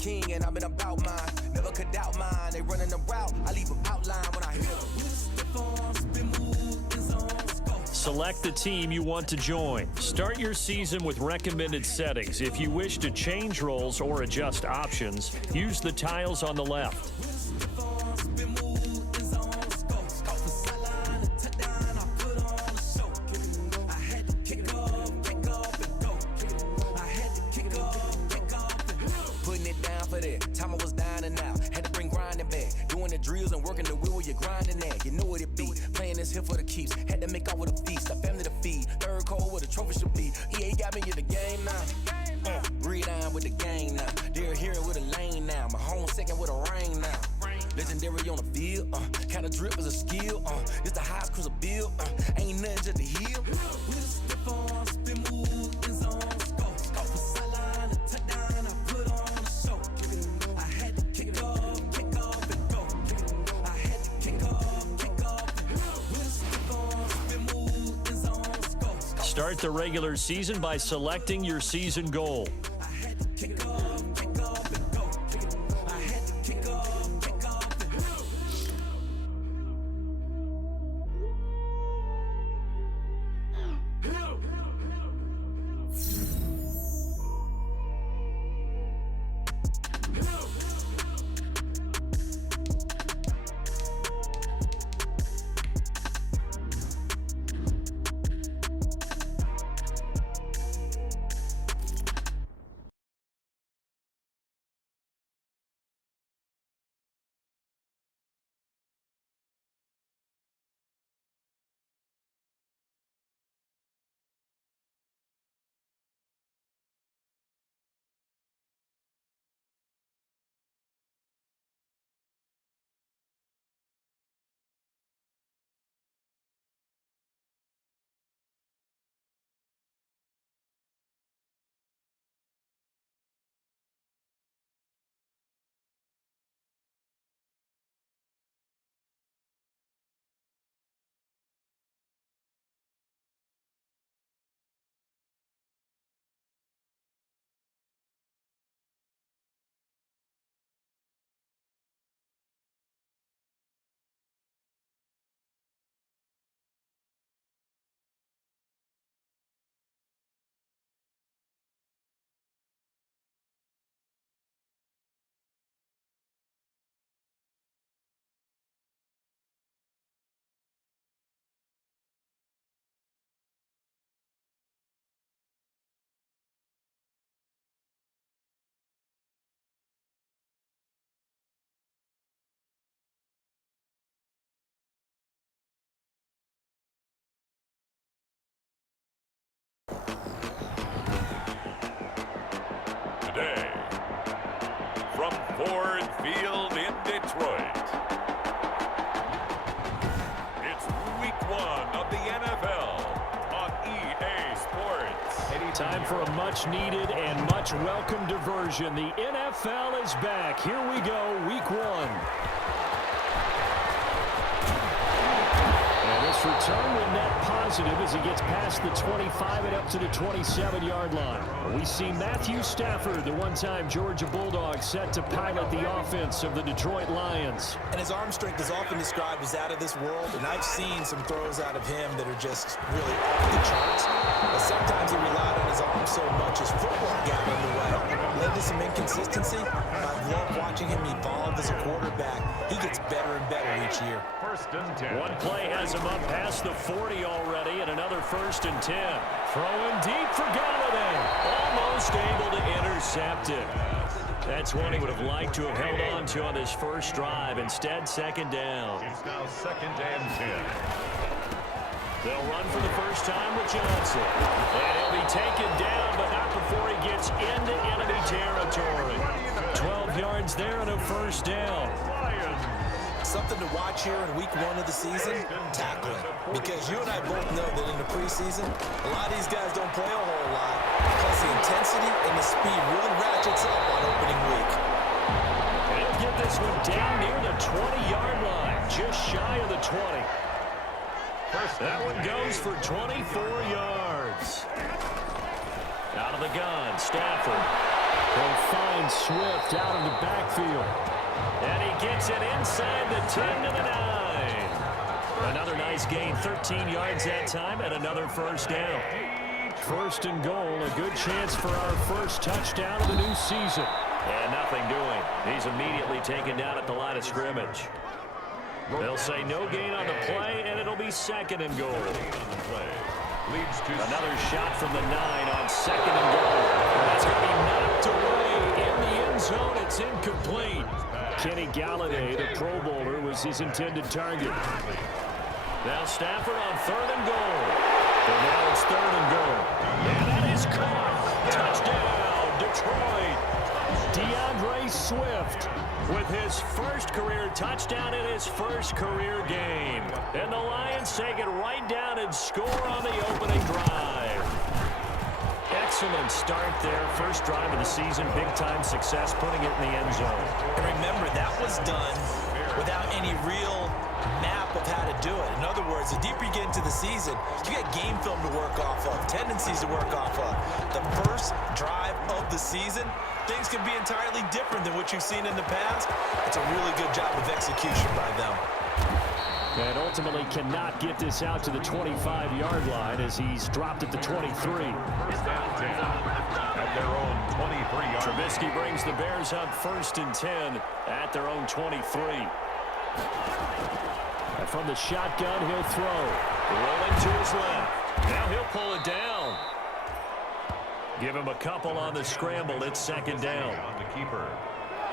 king and I've been about mine. Never could doubt mine. They running the route. I leave them outline when I hear Select the team you want to join. Start your season with recommended settings. If you wish to change roles or adjust options, use the tiles on the left. Putting it down for that. Time I was dining out. Had to bring grinding back. Doing the drills and working the wheel where you're grinding at. You know what it be. Playing this here for the keeps. Had to make out with a feast. A family to feed. Third cold where the trophy should be. EA got me in the game now. Read on with the gang now. They're here with a lane now. My home second with a rain now. Legendary on the field. Kinda drip is a skill. It's the highest cruiser bill. Ain't nothing just to heal. Start the regular season by selecting your season goal. Today, from Ford Field in Detroit, it's week 1 of the NFL on EA Sports. Time for a much-needed and much-welcome diversion. The NFL is back. Here we go, week 1. And this return will net positive as he gets past the 25 and up to the 27-yard line. We see Matthew Stafford, the one-time Georgia Bulldog, set to pilot the offense of the Detroit Lions. And his arm strength is often described as out of this world, and I've seen some throws out of him that are just really off the charts. But sometimes he relied on his arm so much his footwork got in the way. Led to some inconsistency. I've loved watching him evolve as a quarterback. He gets better and better each year. 1st and 10. One play has him up past the 40 already, and another 1st and 10. Throwing deep for Galladay. Almost able to intercept it. That's one he would have liked to have held on to on his first drive. Instead, 2nd down. It's now 2nd and 10. They'll run for the first time with Johnson. And he'll be taken down, but not before he gets into enemy territory. 12 yards there and a 1st down. Something to watch here in week 1 of the season, tackling. Because you and I both know that in the preseason, a lot of these guys don't play a whole lot. Plus the intensity and the speed really ratchets up on opening week. And he'll get this one down near the 20-yard line, just shy of the 20. That one goes for 24 yards. Out of the gun, Stafford. He'll find Swift out of the backfield. And he gets it inside the 10 to the 9. Another nice gain, 13 yards that time, and another first down. First and goal, a good chance for our first touchdown of the new season. And nothing doing. He's immediately taken down at the line of scrimmage. They'll say no gain on the play, and it'll be second and goal. Another shot from the 9 on second and goal. That's going to be knocked away in the end zone. It's incomplete. Kenny Galladay, the Pro Bowler, was his intended target. Now Stafford on third and goal. And now it's third and goal. And that is caught. Touchdown, Detroit. DeAndre Swift with his first career touchdown in his first career game. And the Lions take it right down and score on the opening drive. Excellent start there. First drive of the season. Big-time success, putting it in the end zone. And remember, that was done without any real map of how to do it. In other words, the deeper you get into the season, you got game film to work off of, tendencies to work off of. The first drive of the season, things can be entirely different than what you've seen in the past. It's a really good job of execution by them. And ultimately cannot get this out to the 25-yard line as he's dropped at the 23. At their own 23-yard. Trubisky brings the Bears up first and 10 at their own 23. And from the shotgun, he'll throw. Rolling to his left. Now he'll pull it down. Give him a couple on the scramble. It's second down. On the keeper.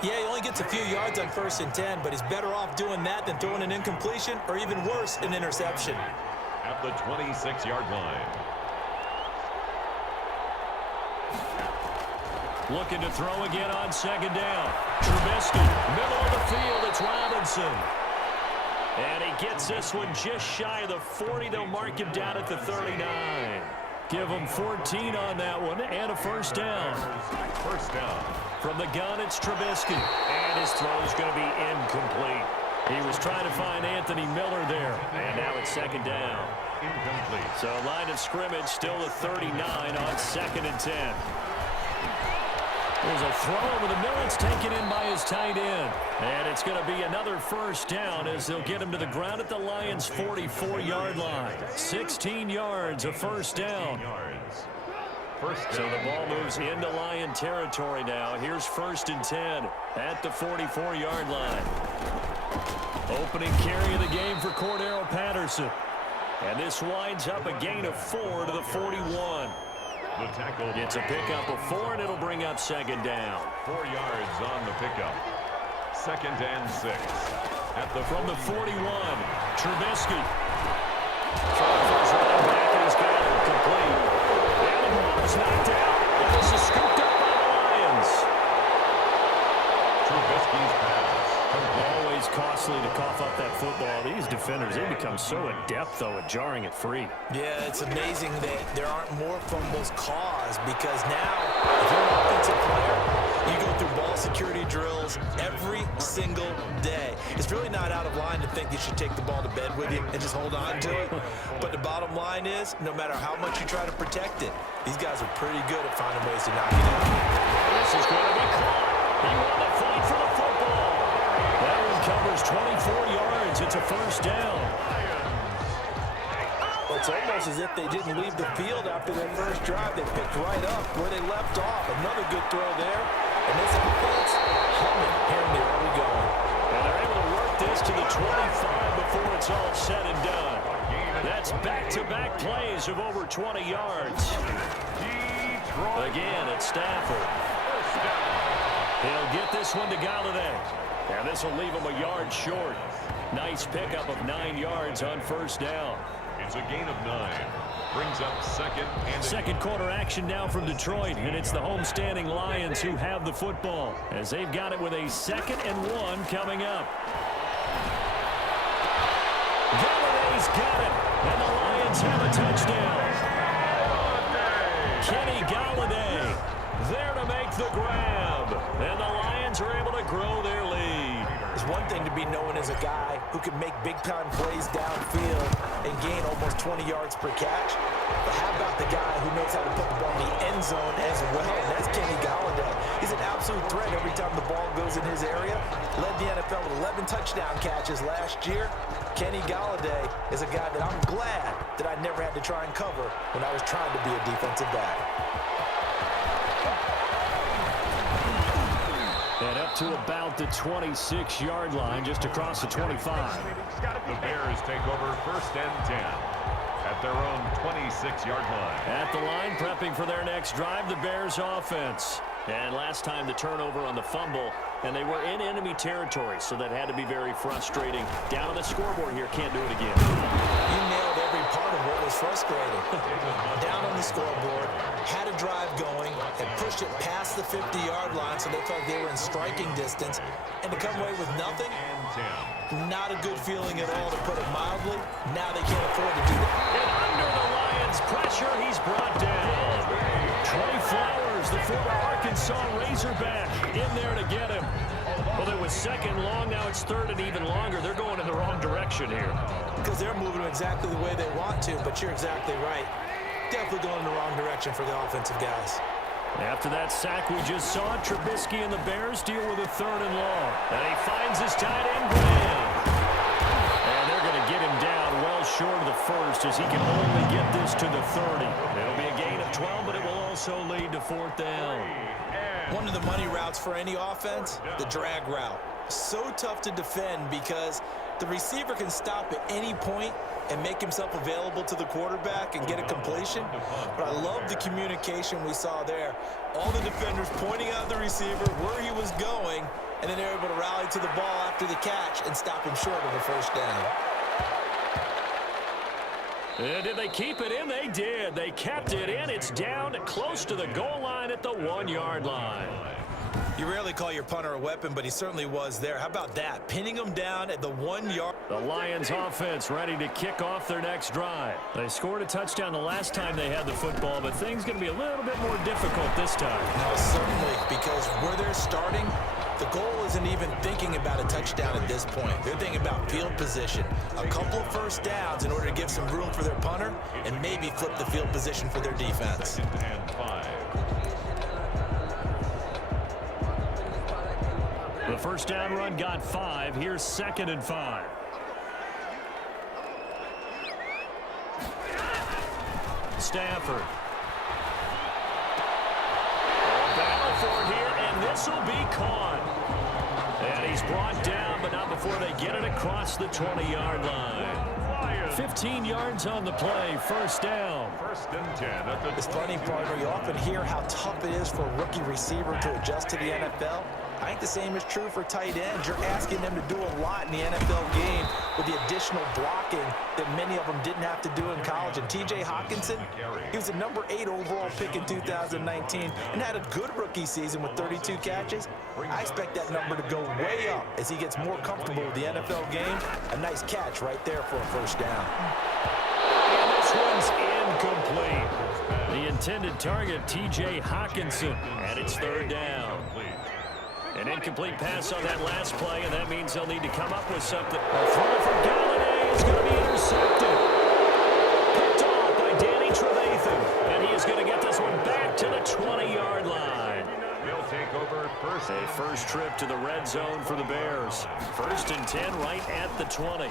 Yeah, he only gets a few yards on first and 10, but he's better off doing that than throwing an incompletion or even worse, an interception. At the 26-yard line. Looking to throw again on second down. Trubisky, middle of the field, it's Robinson. And he gets this one just shy of the 40. They'll mark him down at the 39. Give him 14 on that one and a first down. First down. From the gun, it's Trubisky. And his throw is going to be incomplete. He was trying to find Anthony Miller there. And now it's second down. Incomplete. So line of scrimmage still the 39 on second and 10. There's a throw over the middle. It's taken in by his tight end. And it's going to be another first down as they'll get him to the ground at the Lions' 44-yard line. 16 yards, a first down. So the ball moves into Lion territory now. Here's first and 10 at the 44-yard line. Opening carry of the game for Cordero Patterson. And this winds up a gain of 4 to the 41. The tackle. It's a pickup of 4, and it'll bring up second down. 4 yards on the pickup. Second and 6. At the from the 41, Trubisky. Throws running back, and he's got it complete. And the ball is knocked out. And this is scooped up by the Lions. Trubisky's pass. Always costly to cough up that football. These defenders, they become so adept, though, at jarring it free. Yeah, it's amazing that there aren't more fumbles caused because now, if you're an offensive player, you go through ball security drills every single day. It's really not out of line to think you should take the ball to bed with you and just hold on to it. But the bottom line is, no matter how much you try to protect it, these guys are pretty good at finding ways to knock it out. This is going to be caught. He won the fight for the football. That one covers 24 yards. It's a first down. It's almost as if they didn't leave the field after their first drive. They picked right up where they left off. Another good throw there. And this offense, humming. Here we go. And they're able to work this to the 25 before it's all said and done. That's back-to-back plays of over 20 yards. Again, it's Stafford. He'll get this one to Galladay. And this will leave him a yard short. Nice pickup of 9 yards on first down. It's a gain of 9. Brings up second quarter action now from Detroit, and it's the homestanding Lions who have the football as they've got it with a 2nd and 1 coming up. Galladay's got it, and the Lions have a touchdown. Kenny Galladay there to make the grab, and the Lions are able to grow their lead. It's one thing to be known as a guy who can make big-time plays downfield and gain almost 20 yards per catch. But how about the guy who knows how to put the ball in the end zone as well? And that's Kenny Galladay. He's an absolute absolute threat every time the ball goes in his area. Led the NFL with 11 touchdown catches last year. Kenny Golladay is a guy that I'm glad that I never had to try and cover when I was trying to be a defensive back. And up to about the 26-yard line, just across the 25. The Bears take over 1st and 10 at their own 26-yard line. At the line, prepping for their next drive, the Bears offense. And last time the turnover on the fumble, and they were in enemy territory, so that had to be very frustrating. Down on the scoreboard here, can't do it again. You nailed every part of what was frustrating. Down on the scoreboard, had a drive going, and pushed it past the 50-yard line so they felt they were in striking distance, and to come away with nothing, not a good feeling at all, to put it mildly. Now they can't afford to do that. And under the Lions' pressure, he's brought down. Trey Flowers, the former Arkansas Razorback, in there to get him. Well, it was 2nd long, now it's 3rd and even longer. They're going in the wrong direction here. Because they're moving exactly the way they want to, but you're exactly right. Definitely going in the wrong direction for the offensive guys. After that sack we just saw, Trubisky and the Bears deal with a 3rd and long. And he finds his tight end, Graham. And they're going to get him down well short of the 1st as he can only get this to the 30. It'll be a gain of 12, but it will also lead to 4th down. One of the money routes for any offense, the drag route. So tough to defend because the receiver can stop at any point and make himself available to the quarterback and get a completion. But I love the communication we saw there. All the defenders pointing out the receiver where he was going, and then they're able to rally to the ball after the catch and stop him short of a 1st down. And did they keep it in? They did. They kept it in. It's down close to the goal line at the 1-yard line. You rarely call your punter a weapon, but he certainly was there. How about that? Pinning him down at the 1-yard. The Lions offense ready to kick off their next drive. They scored a touchdown the last time they had the football, but things going to be a little bit more difficult this time. No, certainly, because where they're starting, the goal isn't even thinking about a touchdown at this point. They're thinking about field position. A couple of 1st downs in order to give some room for their punter and maybe flip the field position for their defense. And 5. The 1st down run got 5. Here's 2nd and 5. Stafford. Battle for it here, and this will be caught. And he's brought down, but not before they get it across the 20-yard line. 15 yards on the play, 1st down. 1st and 10 at the This funny part where you often hear how tough it is for a rookie receiver to adjust to the NFL. I think the same is true for tight ends. You're asking them to do a lot in the NFL game with the additional blocking that many of them didn't have to do in college. And T.J. Hawkinson, he was a number 8 overall pick in 2019 and had a good rookie season with 32 catches. I expect that number to go way up as he gets more comfortable with the NFL game. A nice catch right there for a 1st down. And this one's incomplete. The intended target, T.J. Hawkinson, and it's 3rd down. An incomplete pass on that last play, and that means they'll need to come up with something. A throw for Golladay is going to be intercepted. Picked off by Danny Trevathan, and he is going to get this one back to the 20-yard line. He'll take over 1st. A 1st trip to the red zone for the Bears. 1st and 10 right at the 20.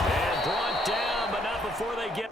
And brought down, but not before they get...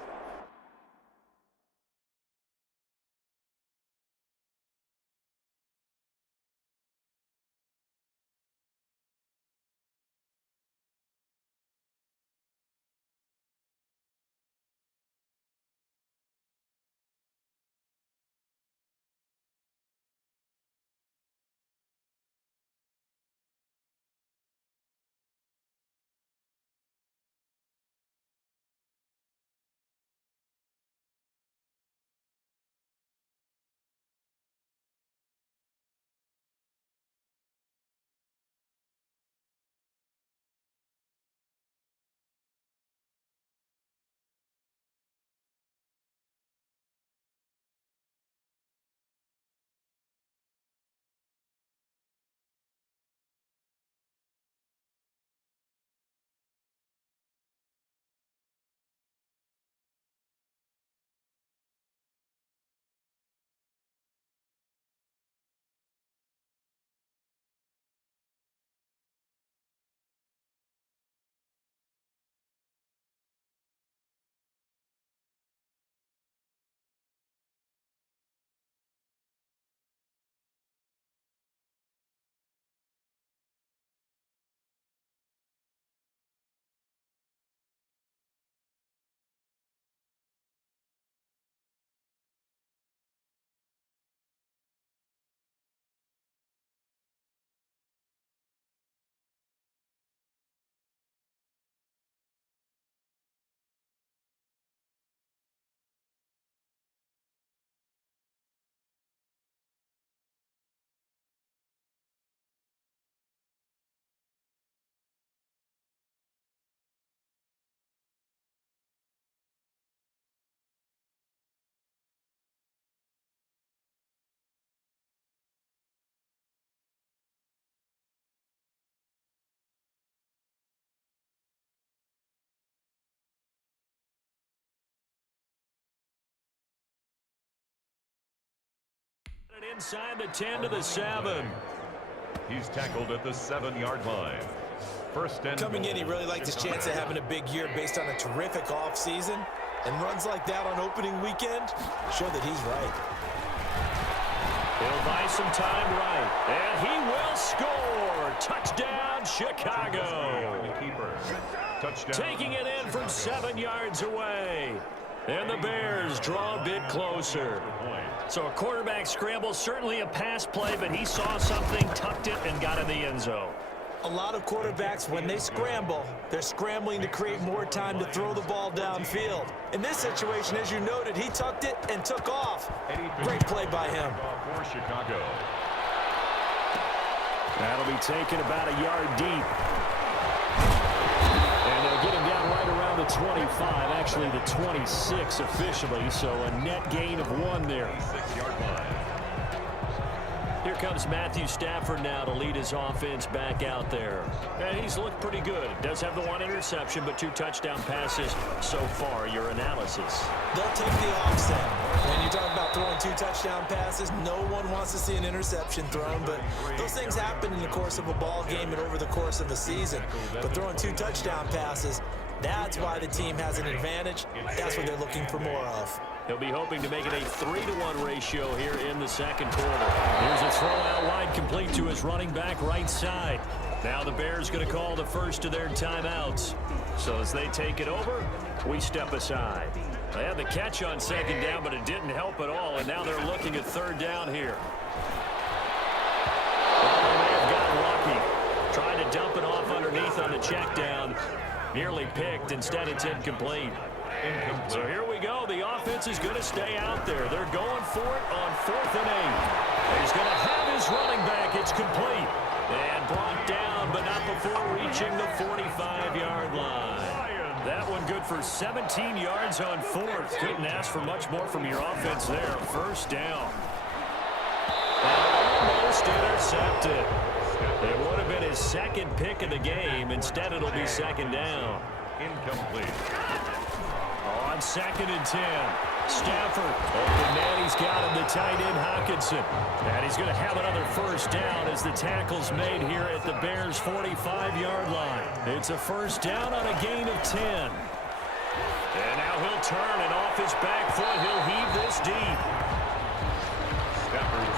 inside the 10 to the 7. He's tackled at the 7-yard line. First and Coming in, he goal. really liked his chance of having a big year based on a terrific offseason. And runs like that on opening weekend show that he's right. He'll buy some time right. And he will score. Touchdown, Chicago. Touchdown. Taking it in from 7 yards away. And the Bears draw a bit closer. So a quarterback scramble, certainly a pass play, but he saw something, tucked it, and got in the end zone. A lot of quarterbacks, when they scramble, they're scrambling to create more time to throw the ball downfield. In this situation, as you noted, he tucked it and took off. Great play by him. For Chicago. That'll be taken about a yard deep. And they'll get him down right around the 25, actually the 26 officially, so a net gain of 1 there. 6-yard line. Here comes Matthew Stafford now to lead his offense back out there. And he's looked pretty good. Does have the 1 interception, but 2 touchdown passes so far. Your analysis. They'll take the offset. When you talk about throwing 2 touchdown passes, no one wants to see an interception thrown, but those things happen in the course of a ball game and over the course of a season. But throwing 2 touchdown passes, that's why the team has an advantage. That's what they're looking for more of. He'll be hoping to make it a 3-to-1 ratio here in the second quarter. Here's a throw out wide, complete to his running back right side. Now the Bears going to call the first of their timeouts. So as they take it over, we step aside. They had the catch on second down, but it didn't help at all, and now they're looking at third down here. Well, they may have gotten lucky. Trying to dump it off underneath on the check down. Nearly picked. Instead, it's incomplete. So here we go. The offense is going to stay out there. They're going for it on 4th and 8. He's going to have his running back. It's complete. And brought down, but not before reaching the 45-yard line. That one good for 17 yards on 4th. Couldn't ask for much more from your offense there. First down. Almost intercepted. It would have been his second pick of the game. Instead, it'll be second down. Incomplete. On 2nd and 10. Stafford. Open man, he's got him, the tight end Hockenson. And he's going to have another first down as the tackle's made here at the Bears' 45-yard line. It's a first down on a gain of 10. And now he'll turn, and off his back foot, he'll heave this deep.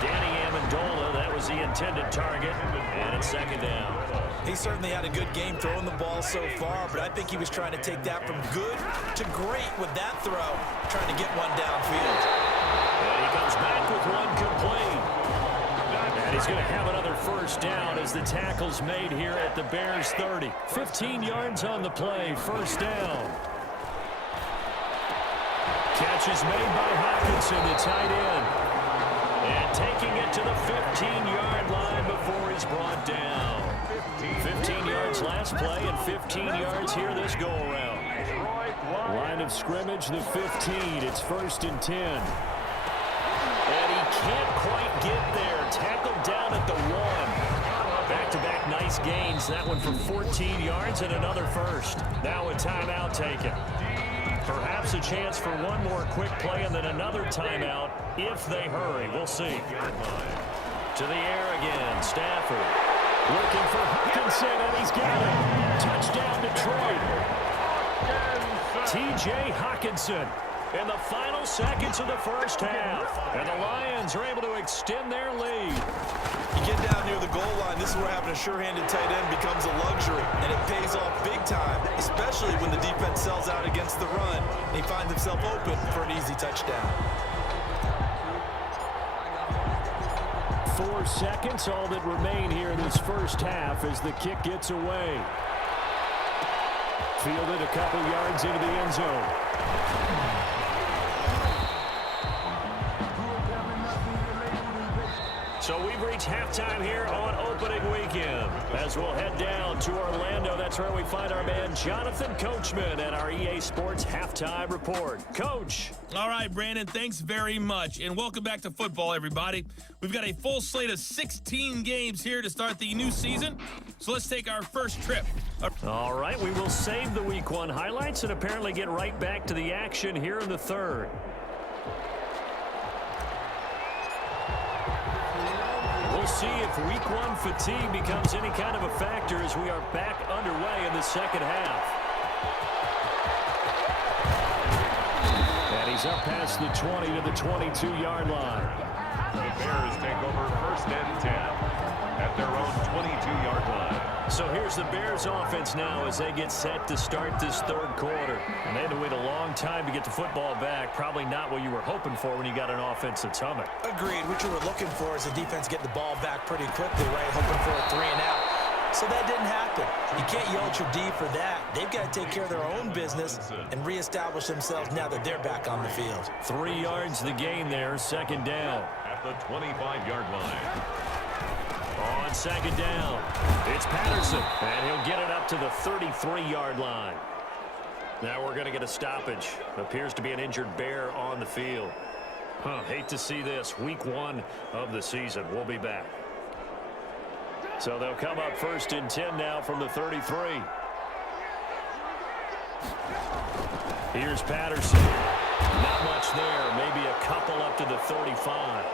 Danny Amendola, that was the intended target, and it's second down. He certainly had a good game throwing the ball so far, but I think he was trying to take that from good to great with that throw, trying to get one downfield. And he comes back with one complete. And he's going to have another first down as the tackle's made here at the Bears' 30. 15 yards on the play, first down. Catch is made by Hockenson, the tight end. And taking it to the 15-yard line before he's brought down. 15 yards last play and 15 yards here this go-around. Line of scrimmage, the 15. It's 1st and 10. And he can't quite get there. Tackled down at the 1. Back-to-back nice gains. That one for 14 yards and another first. Now a timeout taken. Perhaps a chance for one more quick play and then another timeout if they hurry. We'll see. To the air again. Stafford looking for Hockenson, and he's got it. Touchdown Detroit. T.J. Hockenson in the final seconds of the first half. And the Lions are able to extend their lead. You get down near the goal line, this is where having a sure-handed tight end becomes a luxury, and it pays off big time, especially when the defense sells out against the run, and he finds himself open for an easy touchdown. 4 seconds, all that remain here in this first half as the kick gets away. Fielded a couple yards into the end zone. So we've reached halftime here on opening weekend. As we'll head down to Orlando, that's where we find our man Jonathan Coachman at our EA Sports Halftime Report. Coach. All right, Brandon, thanks very much. And welcome back to football, everybody. We've got a full slate of 16 games here to start the new season. So let's take our first trip. All right, we will save the Week 1 highlights and apparently get right back to the action here in the third. see if week one fatigue becomes any kind of a factor as we are back underway in the second half. And he's up past the 20 to the 22-yard line. The Bears take over 1st and 10 at their own 22-yard line. So here's the Bears offense now as they get set to start this third quarter. And they had to wait a long time to get the football back. Probably not what you were hoping for when you got an offense that's humming. Agreed. What you were looking for is the defense getting the ball back pretty quickly, right? Hoping for a 3 and out. So that didn't happen. You can't yell at your D for that. They've got to take care of their own business and reestablish themselves now that they're back on the field. 3 yards the gain there, second down. At the 25-yard line. On second down, it's Patterson, and he'll get it up to the 33-yard line. Now we're going to get a stoppage. Appears to be an injured Bear on the field. Hate to see this. Week one of the season. We'll be back. So they'll come up 1st and 10 now from the 33. Here's Patterson. Not much there. Maybe a couple up to the 35.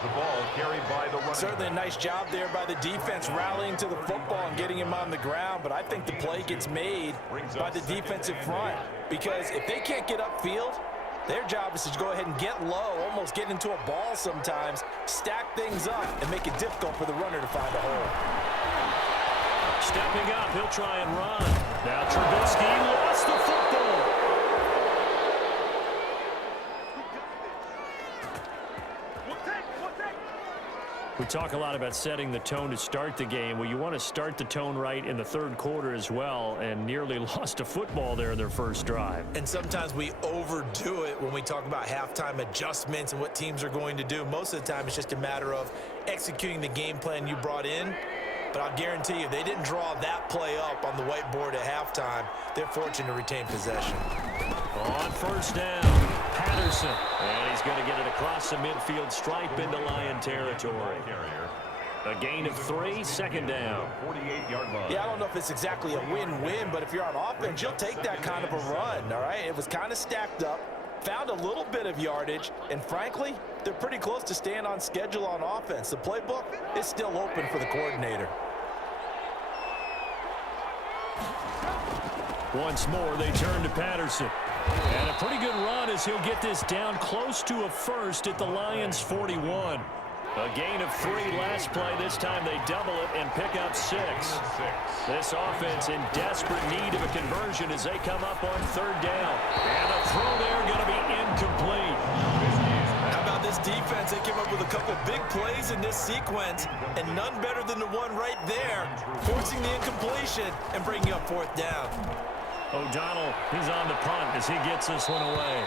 The ball carried by the running. Certainly a nice job there by the defense rallying to the football and getting him on the ground, but I think the play gets made by the defensive front because if they can't get upfield, their job is to go ahead and get low, almost get into a ball sometimes, stack things up, and make it difficult for the runner to find a hole. Stepping up, he'll try and run. Now Trubisky lost the football. We talk a lot about setting the tone to start the game. Well, you want to start the tone right in the third quarter as well, and nearly lost a football there in their first drive. And sometimes we overdo it when we talk about halftime adjustments and what teams are going to do. Most of the time, it's just a matter of executing the game plan you brought in. But I'll guarantee you, they didn't draw that play up on the whiteboard at halftime. They're fortunate to retain possession. On first down, Patterson. And he's going to get it across the midfield stripe into Lion territory. A gain of 3, second down. 48-yard line. Yeah, I don't know if it's exactly a win-win, but if you're on offense, you'll take that kind of a run, all right? It was kind of stacked up, found a little bit of yardage, and frankly, they're pretty close to staying on schedule on offense. The playbook is still open for the coordinator. Once more, they turn to Patterson. And a pretty good run as he'll get this down close to a first at the Lions' 41. A gain of 3 last play. This time they double it and pick up 6. This offense in desperate need of a conversion as they come up on third down. And a throw there going to be incomplete. How about this defense? They came up with a couple big plays in this sequence, and none better than the one right there, forcing the incompletion and bringing up 4th down. O'Donnell, he's on the punt as he gets this one away.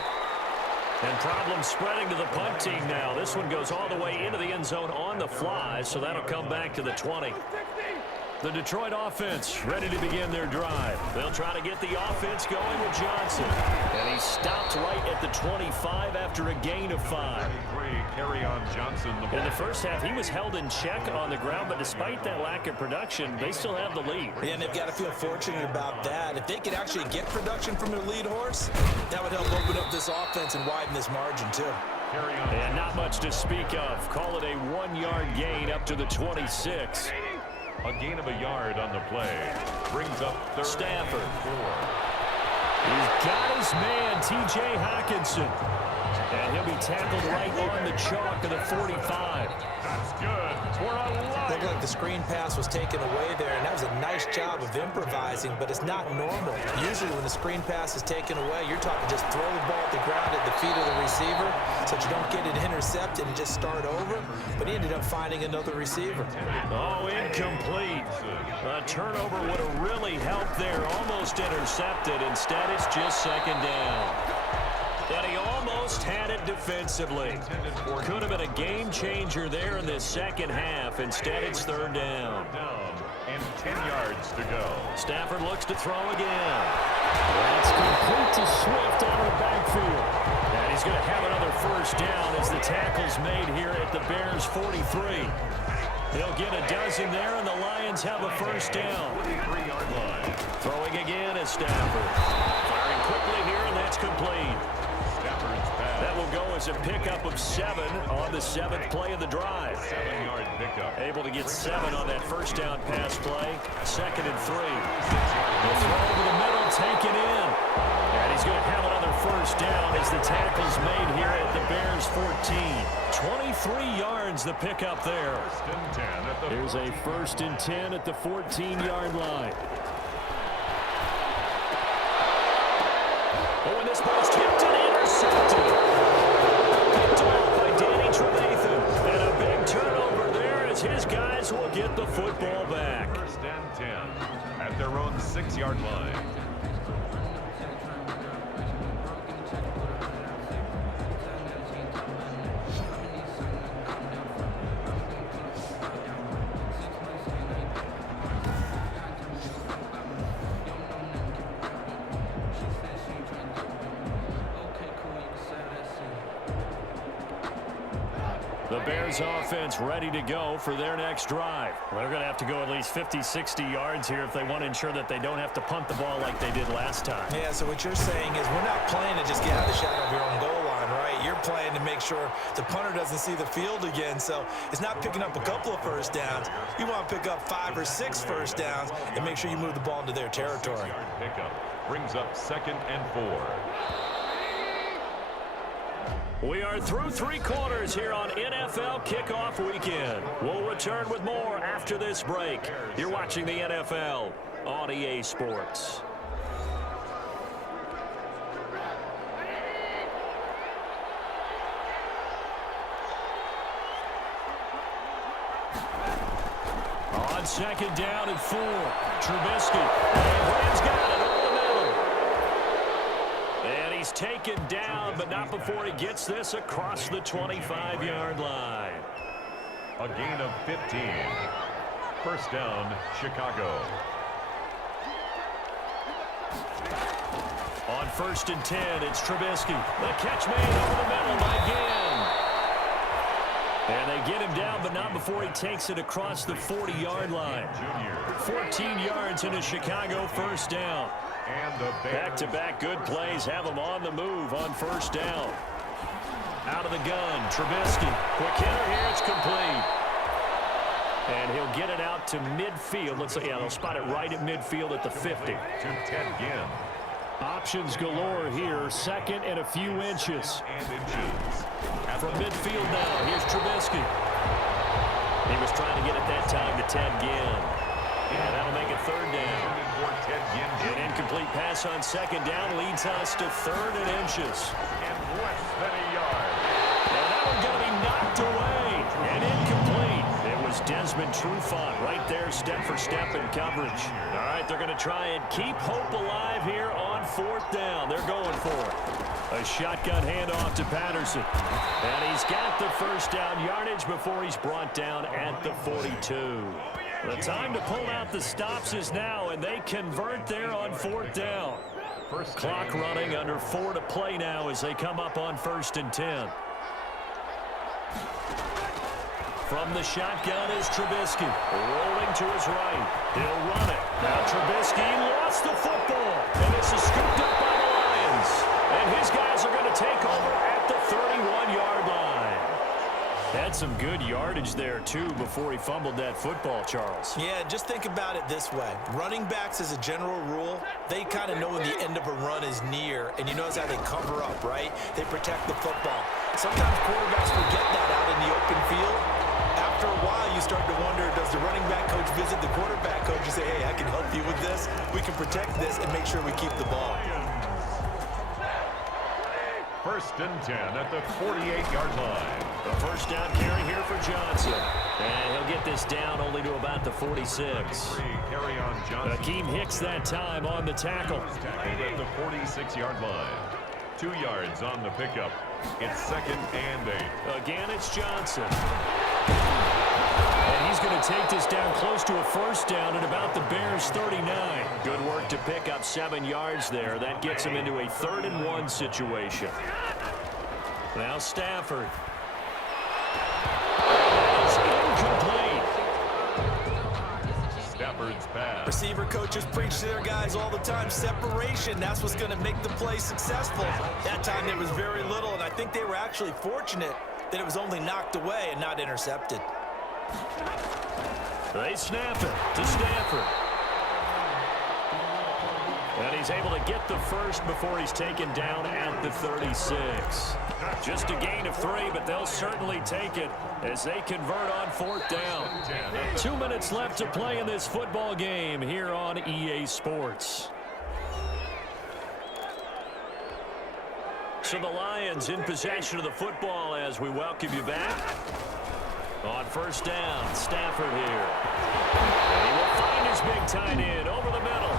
And problems spreading to the punt team now. This one goes all the way into the end zone on the fly, so that'll come back to the 20. The Detroit offense ready to begin their drive. They'll try to get the offense going with Johnson. And he stopped right at the 25 after a gain of 5. Carry on Johnson. In the first half, he was held in check on the ground, but despite that lack of production, they still have the lead. Yeah, and they've got to feel fortunate about that. If they could actually get production from their lead horse, that would help open up this offense and widen this margin, too. And not much to speak of. Call it a 1-yard gain up to the 26. A gain of a yard on the play. Brings up third. Stafford. He's got his man, T.J. Hockenson. And he'll be tackled right on the chalk of the 45. That's good. For a lot. Looked like the screen pass was taken away there, and that was a nice job of improvising, but it's not normal. Usually when the screen pass is taken away, you're talking just throw the ball at the ground at the feet of the receiver so that you don't get it intercepted and just start over, but he ended up finding another receiver. Oh, incomplete. A turnover would have really helped there. Almost intercepted. Instead, it's just second down. And he almost had it defensively. Could have been a game changer there in the second half. Instead, it's third down. And 10 yards to go. Stafford looks to throw again. That's complete to Swift out of the backfield. And he's going to have another first down as the tackle's made here at the Bears' 43. He'll get a dozen there, and the Lions have a first down. 43-yard line. Throwing again is Stafford. Firing quickly here, and that's complete. That will go as a pickup of 7 on the 7th play of the drive. 7-yard pickup. Able to get 7 on that first down pass play. 2nd and 3. The throw over the middle, taken in. And he's going to have another first down as the tackle's made here at the Bears 14. 23 yards the pickup there. Here's a 1st and 10 at the 14-yard line. Oh, and this ball's tipped and intercepted. Picked off by Danny Trevathan. And a big turnover there as his guys will get the football back. 1st and 10 at their own 6-yard line. The Bears offense ready to go for their next drive. They're going to have to go at least 50, 60 yards here if they want to ensure that they don't have to punt the ball like they did last time. Yeah, so what you're saying is we're not playing to just get out of the shadow of your own goal line, right? You're playing to make sure the punter doesn't see the field again. So it's not picking up a couple of first downs. You want to pick up 5 or 6 first downs and make sure you move the ball into their territory. 6-yard pickup brings up 2nd and 4. We are through 3 quarters here on NFL Kickoff Weekend. We'll return with more after this break. You're watching the NFL on EA Sports. On 2nd down and 4, Trubisky. And Rams got it over the middle. And he's taken down, but not before he gets this across the 25-yard line. A gain of 15. 1st down, Chicago. On 1st and 10, it's Trubisky. The catch made over the middle by Ginn. And they get him down, but not before he takes it across the 40-yard line. 14 yards into Chicago, 1st down. Back-to-back good plays have him on the move on 1st down. Out of the gun, Trubisky. Quick hitter here, it's complete. And he'll get it out to midfield. Looks like, yeah, they'll spot it right at midfield at the 50. To Ted Ginn. Options galore here. 2nd and a few inches. From midfield now, here's Trubisky. He was trying to get it that time to Ted Ginn. And that'll make it 3rd down. An incomplete pass on 2nd down leads us to 3rd and inches. And less than a yard. And that one going to be knocked away and incomplete. It was Desmond Trufant right there, step for step in coverage. All right, they're going to try and keep hope alive here on 4th down. They're going for it. A shotgun handoff to Patterson. And he's got the 1st down yardage before he's brought down at the 42. The time to pull out the stops is now, and they convert there on 4th down. Clock running, under 4 to play now as they come up on 1st and 10. From the shotgun is Trubisky. Rolling to his right. He'll run it. Now Trubisky lost the football. And this is scooped up by the Lions. And his guys are going to take over at the 31-yard line. Had some good yardage there, too, before he fumbled that football, Charles. Yeah, just think about it this way. Running backs, as a general rule, they kind of know when the end of a run is near, and you notice how they cover up, right? They protect the football. Sometimes quarterbacks forget that out in the open field. After a while, you start to wonder, does the running back coach visit the quarterback coach and say, hey, I can help you with this, we can protect this, and make sure we keep the ball. 1st and 10 at the 48-yard line. The 1st down carry here for Johnson. And he'll get this down only to about the 46. Carry on Johnson. Akeem Hicks that time on the tackle. Tackled at the 46-yard line. 2 yards on the pickup. It's 2nd and 8. Again, it's Johnson. And he's going to take this down close to a 1st down at about the Bears' 39. Good work to pick up 7 yards there. That gets him into a 3rd and 1 situation. Now Stafford. It's incomplete. Stafford's pass. receiver coaches preach to their guys all the time. Separation, that's what's going to make the play successful. That time there was very little, and I think they were actually fortunate that it was only knocked away and not intercepted. They snap it to Stafford. And he's able to get the first before he's taken down at the 36. Just a gain of 3, but they'll certainly take it as they convert on 4th down. 2 minutes left to play in this football game here on EA Sports. So the Lions in possession of the football as we welcome you back. On 1st down, Stafford here. And he will find his big tight end over the middle.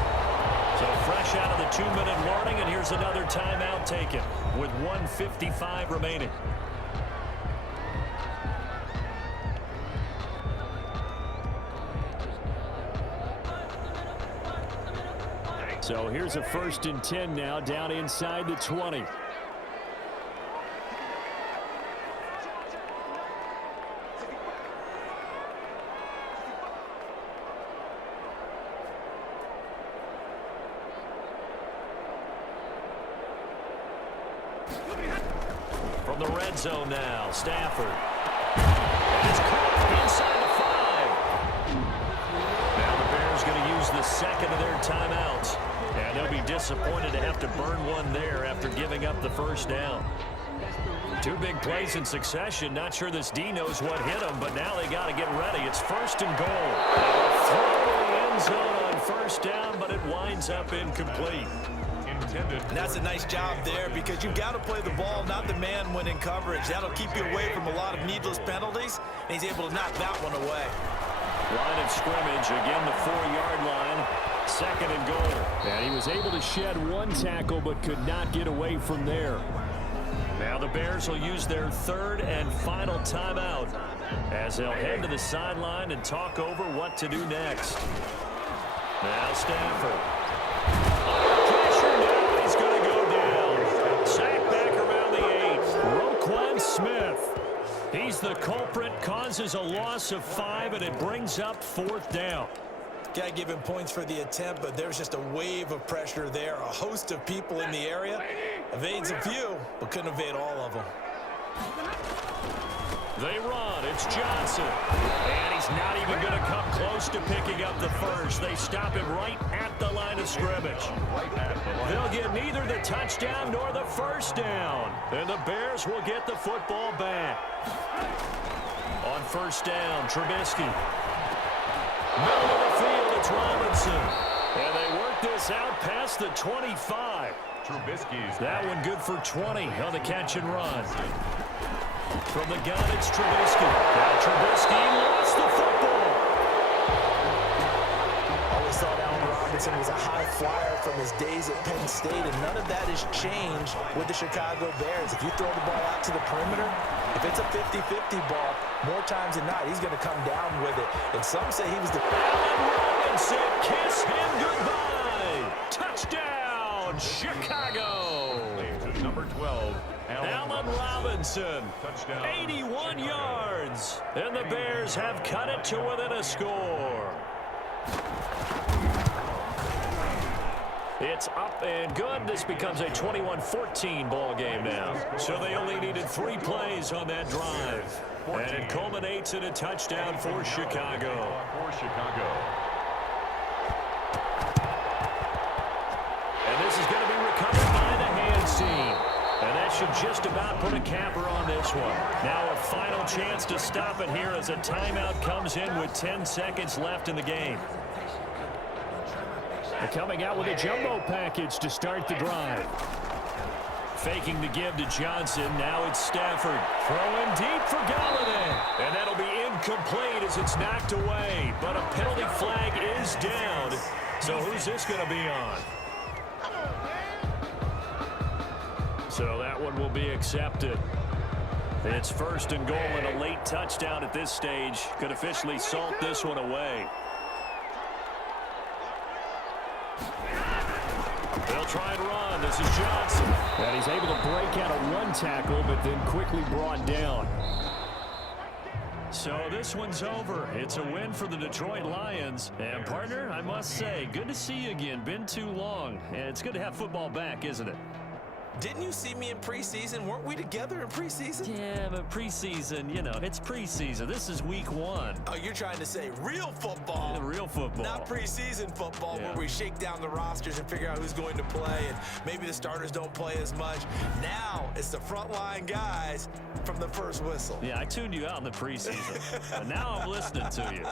So fresh out of the 2-minute warning, and here's another timeout taken with 1:55 remaining. So here's a 1st and 10 now down inside the 20. From the red zone now, Stafford. It's caught inside the 5. Now the Bears going to use the second of their timeouts. And they'll be disappointed to have to burn one there after giving up the 1st down. 2 big plays in succession. Not sure this D knows what hit them, but now they got to get ready. It's 1st and goal. Throw to the end zone on 1st down, but it winds up incomplete. And that's a nice job there because you've got to play the ball, not the man when in coverage. That'll keep you away from a lot of needless penalties, and he's able to knock that one away. Line of scrimmage, again the 4-yard line, 2nd and goal. And he was able to shed 1 tackle but could not get away from there. Now the Bears will use their 3rd and final timeout as they'll head to the sideline and talk over what to do next. Now Stafford. He's going to go down. Sack back around the 8. Roquan Smith. He's the culprit, causes a loss of 5, and it brings up 4th down. Got to give him points for the attempt, but there's just a wave of pressure there. A host of people in the area. Evades a few, but couldn't evade all of them. They run. It's Johnson. And he's not even going to come close to picking up the 1st. They stop him right at the line of scrimmage. They'll get neither the touchdown nor the 1st down. And the Bears will get the football back. On 1st down, Trubisky. Middle of the field, it's Robinson. And they work this out past the 25. Trubisky's that one good for 20 on the catch and run. From the gun, it's Trubisky. Now Trubisky lost the football. Always thought Allen Robinson was a high flyer from his days at Penn State, and none of that has changed with the Chicago Bears. If you throw the ball out to the perimeter, if it's a 50-50 ball, more times than not, he's going to come down with it. And some say he was the... Allen Robinson, kiss him goodbye. Touchdown, Chicago. Number 12. Allen Robinson, touchdown, 81 yards, and the Bears have cut it to within a score. It's up and good. This becomes a 21-14 ball game now. So they only needed 3 plays on that drive, and it culminates in a touchdown for Chicago. And this is going to be recovered by the hands team. And that should just about put a capper on this one. Now a final chance to stop it here as a timeout comes in with 10 seconds left in the game. They're coming out with a jumbo package to start the drive. Faking the give to Johnson. Now it's Stafford. Throwing deep for Galladay. And that'll be incomplete as it's knocked away. But a penalty flag is down. So who's this going to be on? So that one will be accepted. It's 1st and goal, and a late touchdown at this stage could officially salt this one away. They'll try and run. This is Johnson. And he's able to break out of 1 tackle, but then quickly brought down. So this one's over. It's a win for the Detroit Lions. And, partner, I must say, good to see you again. Been too long. And it's good to have football back, isn't it? Didn't you see me in preseason? Weren't we together in preseason? Yeah, but preseason, it's preseason. This is week 1. Oh, you're trying to say real football. Yeah, real football. Not preseason football where we shake down the rosters and figure out who's going to play, and maybe the starters don't play as much. Now it's the frontline guys from the first whistle. Yeah, I tuned you out in the preseason. But now I'm listening to you.